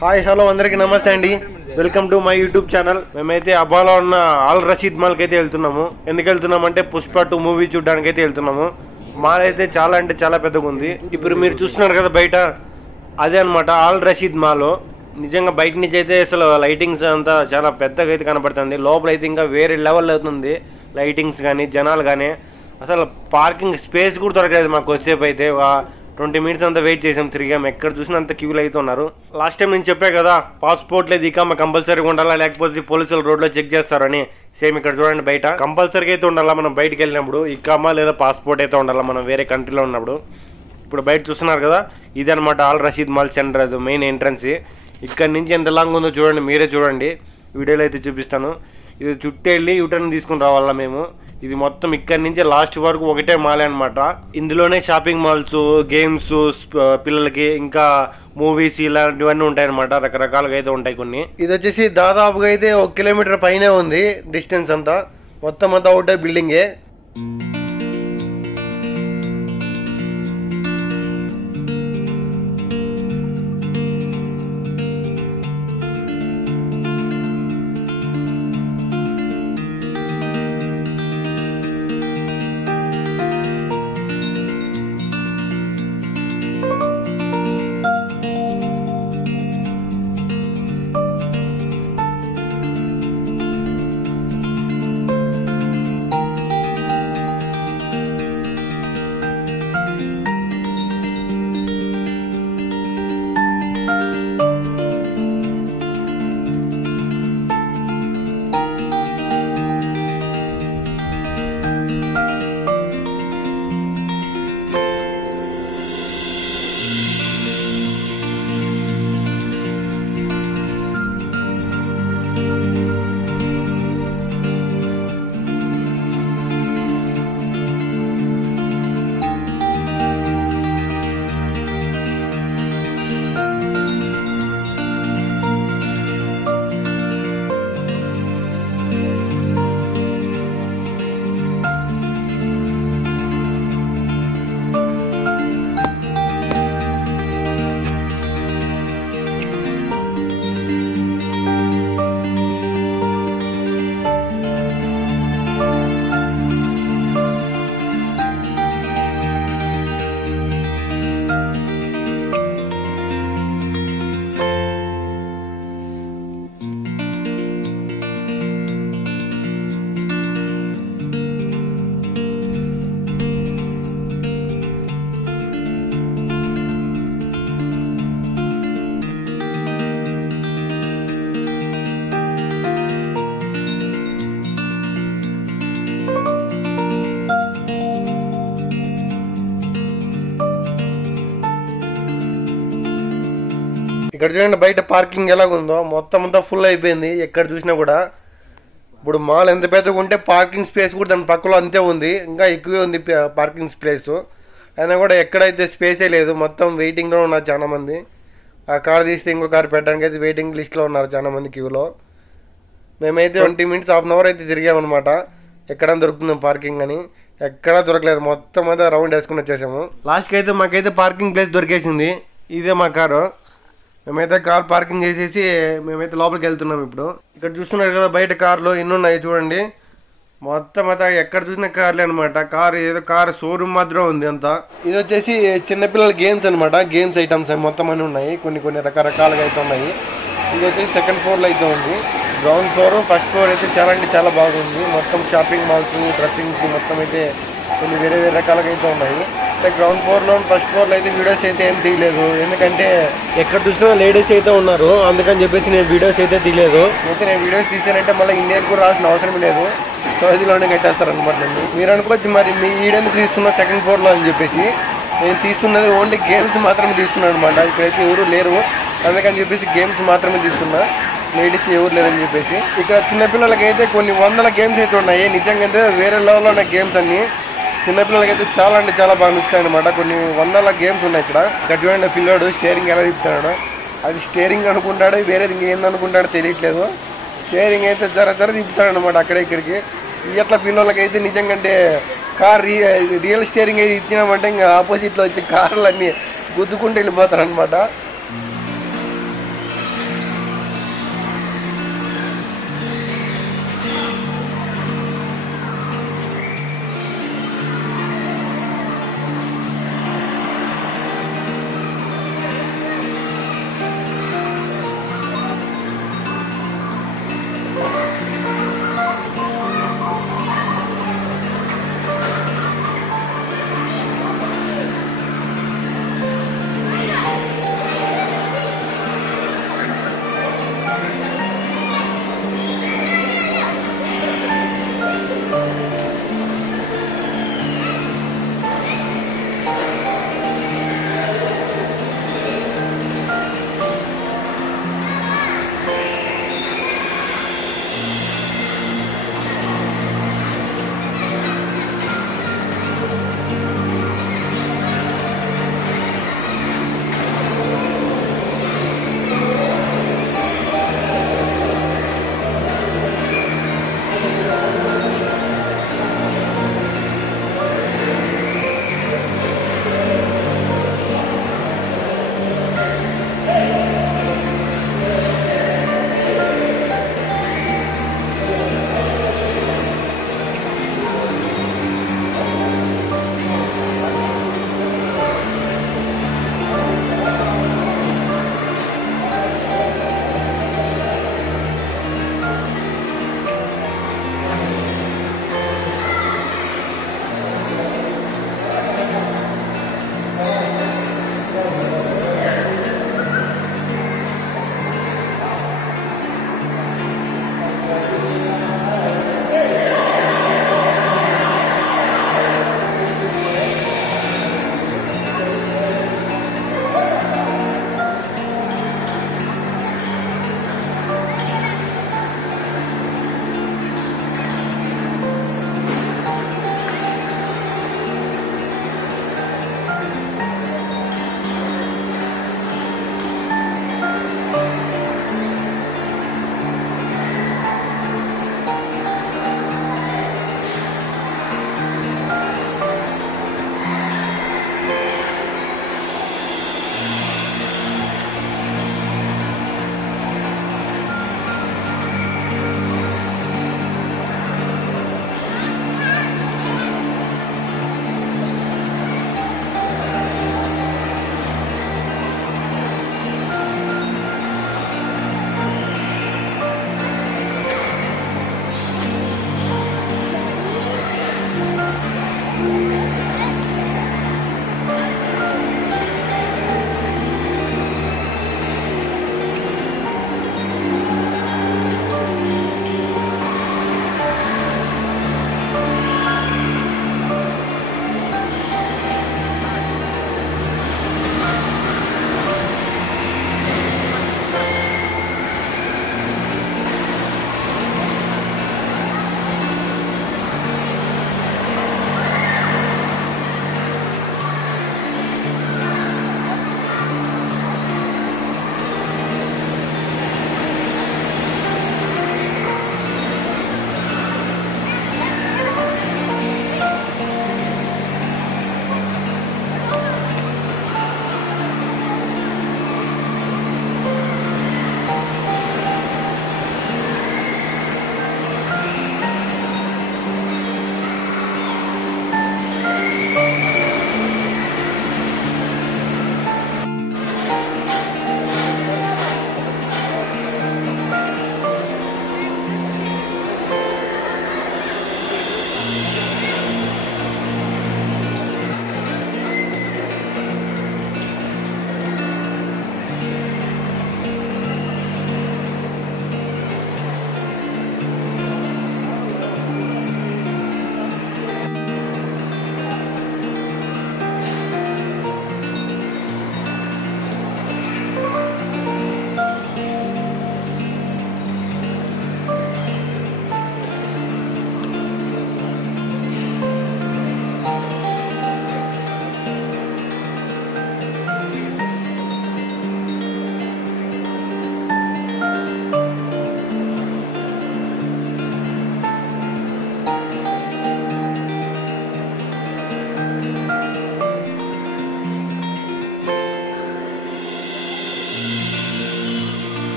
Hi hello అందరికీ నమస్తే అండి. Welcome to my YouTube channel. మేమైతే అబ్బాలో ఉన్న ఆల్ రషీద్ మాల్కి అయితే వెళ్తున్నాము. ఎందుకు వెళ్తున్నామంటే పుష్ప 2 మూవీ చూడడానికి అయితే వెళ్తున్నాము. మాల్ అయితే చాలా అంటే చాలా పెద్దగా ఉంది. ఇప్పుడు మీరు చూస్తున్నారు కదా బయట, అదే అనమాట ఆల్ రషీద్ మాల్. నిజంగా బయట నుంచి అయితే అసలు లైటింగ్స్ అంతా చాలా పెద్దగా అయితే కనపడుతుంది. లోపల అయితే ఇంకా వేరే లెవెల్ అవుతుంది లైటింగ్స్ కానీ జనాలు కానీ. అసలు పార్కింగ్ స్పేస్ కూడా దొరకలేదు మాకు. వచ్చేపు అయితే 20 మినిట్స్ అంతా వెయిట్ చేసాం, తిరిగాము. ఎక్కడ చూసినా అంత క్యూలు అయితే ఉన్నారు. లాస్ట్ టైం నేను చెప్పా కదా, పాస్పోర్ట్ లేదు ఇకామా కంపల్సరీగా ఉండాలా, లేకపోతే పోలీసులు రోడ్లో చెక్ చేస్తారని. సేమ్ ఇక్కడ చూడండి, బయట కంపల్సరీగా అయితే ఉండాలా. మనం బయటకు వెళ్ళినప్పుడు ఇకామా లేదా పాస్పోర్ట్ అయితే ఉండాలా మనం వేరే కంట్రీలో ఉన్నప్పుడు. ఇప్పుడు బయట చూస్తున్నారు కదా, ఇది అనమాట ఆల్ రషీద్ మాల్ సెంటర్. అది మెయిన్ ఎంట్రన్స్. ఇక్కడ నుంచి ఎంత లాంగ్ ఉందో చూడండి, మీరే చూడండి. వీడియోలో అయితే చూపిస్తాను. ఇది చుట్టూ వెళ్ళి యూటర్న్ తీసుకుని రావాలా మేము. ఇది మొత్తం ఇక్కడి నుంచి లాస్ట్ వరకు ఒకటే మాల్ అనమాట. ఇందులోనే షాపింగ్ మాల్స్, గేమ్స్, పిల్లలకి ఇంకా మూవీస్ ఇలాంటివన్నీ ఉంటాయి అనమాట. రకరకాలుగా అయితే ఉంటాయి కొన్ని. ఇది వచ్చేసి దాదాపుగా అయితే 1 కిలోమీటర్ పైనే ఉంది డిస్టెన్స్ అంతా. మొత్తం అంతా ఒకటే బిల్డింగే. ఇక్కడ చూడండి బయట పార్కింగ్ ఎలాగుందో, మొత్తం అంతా ఫుల్ అయిపోయింది. ఎక్కడ చూసినా కూడా ఇప్పుడు మాల్ ఎంత పెద్దగా ఉంటే పార్కింగ్ స్పేస్ కూడా దాని పక్కలో అంతే ఉంది, ఇంకా ఎక్కువే ఉంది పార్కింగ్ స్పేస్. అయినా కూడా ఎక్కడైతే స్పేసే లేదు. మొత్తం వెయిటింగ్లో ఉన్నారు చాలామంది. ఆ కార్ తీస్తే ఇంకో కార్ పెట్టడానికి అయితే వెయిటింగ్ లిస్ట్లో ఉన్నారు చాలామంది క్యూలో. మేమైతే 20 మినిట్స్ హాఫ్ అన్ అవర్ అయితే తిరిగామన్నమాట. ఎక్కడ దొరుకుతుంది పార్కింగ్ అని, ఎక్కడా దొరకలేదు. మొత్తం అయితే రౌండ్ వేసుకుని వచ్చేసాము. లాస్ట్కి అయితే మాకైతే పార్కింగ్ ప్లేస్ దొరికేసింది. ఇదే మా కారు. మేమైతే కార్ పార్కింగ్ చేసేసి మేమైతే లోపలికి వెళ్తున్నాం. ఇప్పుడు ఇక్కడ చూస్తున్నారు కదా బయట కార్లు ఎన్ని ఉన్నాయి చూడండి. మొత్తం అయితే ఎక్కడ చూసిన కార్లే అనమాట. కారు ఏదో కార్ షోరూమ్ మాత్రం ఉంది అంతా. ఇది వచ్చేసి చిన్నపిల్లల గేమ్స్ అనమాట. గేమ్స్ ఐటమ్స్ మొత్తం అన్నీ ఉన్నాయి. కొన్ని రకరకాలుగా అయితే ఉన్నాయి. ఇది వచ్చేసి సెకండ్ ఫ్లోర్లో అయితే ఉంది. గ్రౌండ్ ఫ్లోర్, ఫస్ట్ ఫ్లోర్ అయితే చాలా అంటే చాలా బాగుంది. మొత్తం షాపింగ్ మాల్స్, డ్రెస్సింగ్స్ మొత్తం అయితే కొన్ని వేరే రకాలుగా అయితే ఉన్నాయి. అంటే గ్రౌండ్ ఫ్లోర్లో, ఫస్ట్ ఫ్లోర్లో అయితే వీడియోస్ అయితే ఏం తీయలేదు. ఎందుకంటే ఎక్కడ చూసినా లేడీస్ అయితే ఉన్నారు, అందుకని చెప్పేసి నేను వీడియోస్ అయితే తీయలేదు. అయితే నేను వీడియోస్ తీసానంటే మళ్ళీ ఇండియాకి కూడా రాసిన అవసరం లేదు. సో ఇదిలోనే కట్టేస్తారనమాట. మీరు అనుకోవచ్చు మరి మీ ఈడెందుకు తీస్తున్నా సెకండ్ ఫ్లోర్లో అని చెప్పేసి. నేను తీస్తున్నది ఓన్లీ గేమ్స్ మాత్రమే తీస్తున్నాను అనమాట. ఇప్పుడైతే ఎవరు లేరు, అందుకని చెప్పేసి గేమ్స్ మాత్రమే తీస్తున్నా. లేడీస్ ఎవరు లేరని చెప్పేసి. ఇక్కడ చిన్నపిల్లలకి అయితే కొన్ని వందల గేమ్స్ అయితే ఉన్నాయి. నిజంగా అయితే వేరే లెవెల్లో ఉన్న గేమ్స్ అన్నీ. చిన్నపిల్లలకైతే చాలా అంటే చాలా బాగా నచ్చుతాయి అనమాట. కొన్ని వందల గేమ్స్ ఉన్నాయి ఇక్కడ. ఇక్కడ చూడండి పిల్లోడు స్టీరింగ్ ఎలా తిప్పుతాడు. అది స్టీరింగ్ అనుకుంటాడు, వేరేది ఇంకేందనుకుంటాడో తెలియట్లేదు. స్టీరింగ్ అయితే జర తిప్పుతాడు అనమాట అక్కడ ఇక్కడికి. ఇట్లా పిల్లలకైతే నిజంగా కార్ రియల్ స్టీరింగ్ అయితే ఇచ్చినామంటే ఇంకా ఆపోజిట్లో వచ్చే కార్లు అన్నీ గుద్దుకుంటూ వెళ్ళిపోతారు అనమాట.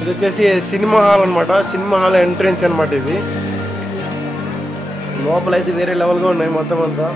ఇది వచ్చేసి సినిమా హాల్ అనమాట. సినిమా హాల్ ఎంట్రెన్స్ అనమాట. ఇది లోపల అయితే వేరే లెవెల్గా ఉన్నాయి మొత్తం అంతా.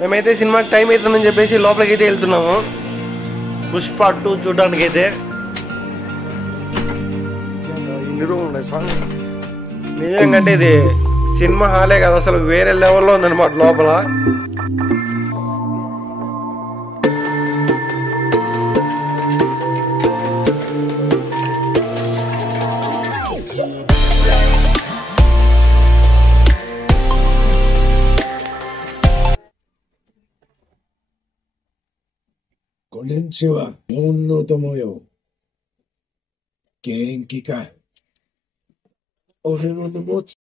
మేమైతే సినిమాకి టైం అవుతుందని చెప్పేసి లోపలికి అయితే వెళ్తున్నాము. పుష్ప 2 చూడడానికి అయితే. ఇన్ని రూమ్ ఉన్నాయి స్వామి. నిజంగా ఇది సినిమా హాలే కదా, అసలు వేరే లెవెల్లో ఉందన్నమాట లోపల. Konnichiwa, Honno tomo yo. Genki ka? Ore no mochi